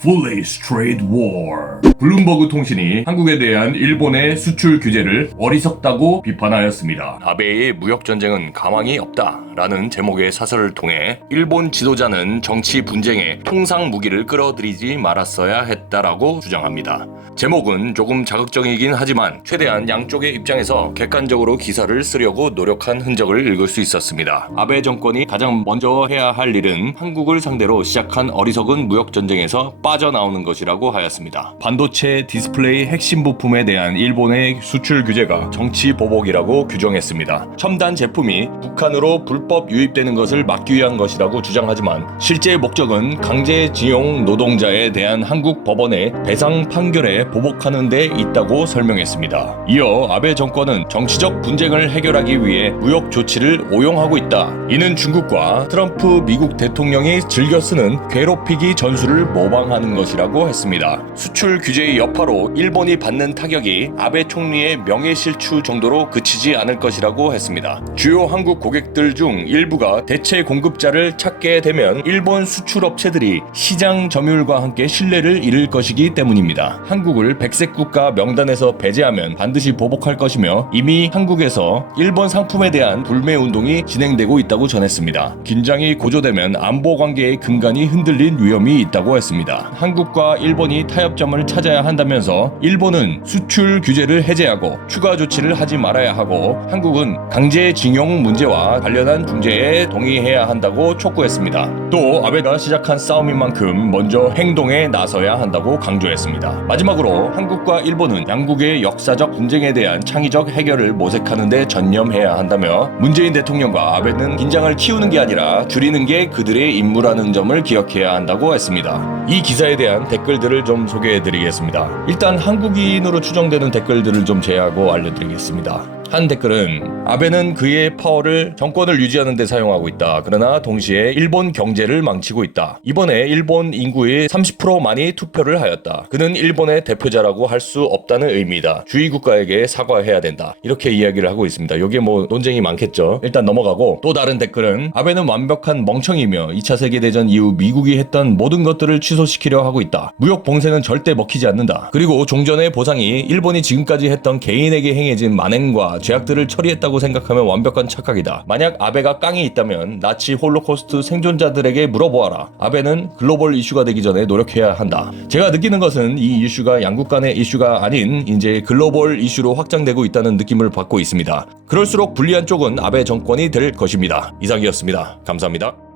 Foolish Trade War. 블룸버그 통신이 한국에 대한 일본의 수출 규제를 어리석다고 비판하였습니다. 아베의 무역 전쟁은 가망이 없다라는 제목의 사설을 통해 일본 지도자는 정치 분쟁에 통상 무기를 끌어들이지 말았어야 했다라고 주장합니다. 제목은 조금 자극적이긴 하지만 최대한 양쪽의 입장에서 객관적으로 기사를 쓰려고 노력한 흔적을 읽을 수 있었습니다. 아베 정권이 가장 먼저 해야 할 일은 한국을 상대로 시작한 어리석은 무역 전쟁에서 빠져나오는 것이라고 하였습니다. 반도체 디스플레이 핵심 부품에 대한 일본의 수출 규제가 정치 보복이라고 규정했습니다. 첨단 제품이 북한으로 불법 유입되는 것을 막기 위한 것이라고 주장하지만 실제 목적은 강제징용 노동자에 대한 한국 법원의 배상 판결에 보복하는 데 있다고 설명했습니다. 이어 아베 정권은 정치적 분쟁을 해결하기 위해 무역 조치를 오용하고 있다. 이는 중국과 트럼프 미국 대통령이 즐겨 쓰는 괴롭히기 전술을 모방하는 것이라고 했습니다. 수출 규제의 여파로 일본이 받는 타격이 아베 총리의 명예실추 정도로 그치지 않을 것이라고 했습니다. 주요 한국 고객들 중 일부가 대체 공급자를 찾게 되면 일본 수출업체들이 시장 점유율과 함께 신뢰를 잃을 것이기 때문입니다. 한국을 백색 국가 명단에서 배제하면 반드시 보복할 것이며 이미 한국에서 일본 상품에 대한 불매 운동이 진행되고 있다고 전했습니다. 긴장이 고조되면 안보 관계의 근간이 흔들린 위험이 있다고 했습니다. 한국과 일본이 타협점을 찾아야 한다면서 일본은 수출 규제를 해제하고 추가 조치를 하지 말아야 하고 한국은 강제징용 문제와 관련한 중재에 동의해야 한다고 촉구했습니다. 또 아베가 시작한 싸움인 만큼 먼저 행동에 나서야 한다고 강조했습니다. 마지막으로 한국과 일본은 양국의 역사적 분쟁에 대한 창의적 해결을 모색하는 데 전념해야 한다며 문재인 대통령과 아베는 긴장을 키우는 게 아니라 줄이는 게 그들의 임무라는 점을 기억해야 한다고 했습니다. 이 기사에 대한 댓글들을 좀 소개해드리겠습니다. 일단 한국인으로 추정되는 댓글들을 좀 제외하고 알려드리겠습니다. 한 댓글은 아베는 그의 파워를 정권을 유지하는 데 사용하고 있다. 그러나 동시에 일본 경제를 망치고 있다. 이번에 일본 인구의 30%만이 투표를 하였다. 그는 일본의 대표자라고 할 수 없다는 의미다. 주위 국가에게 사과해야 된다. 이렇게 이야기를 하고 있습니다. 여기에 뭐 논쟁이 많겠죠. 일단 넘어가고 또 다른 댓글은 아베는 완벽한 멍청이며 2차 세계대전 이후 미국이 했던 모든 것들을 취소시키려 하고 있다. 무역 봉쇄는 절대 먹히지 않는다. 그리고 종전의 보상이 일본이 지금까지 했던 개인에게 행해진 만행과 죄악들을 처리했다고 생각하면 완벽한 착각이다. 만약 아베가 깡이 있다면 나치 홀로코스트 생존자들에게 물어보아라. 아베는 글로벌 이슈가 되기 전에 노력해야 한다. 제가 느끼는 것은 이 이슈가 양국 간의 이슈가 아닌 이제 글로벌 이슈로 확장되고 있다는 느낌을 받고 있습니다. 그럴수록 불리한 쪽은 아베 정권이 될 것입니다. 이상이었습니다. 감사합니다.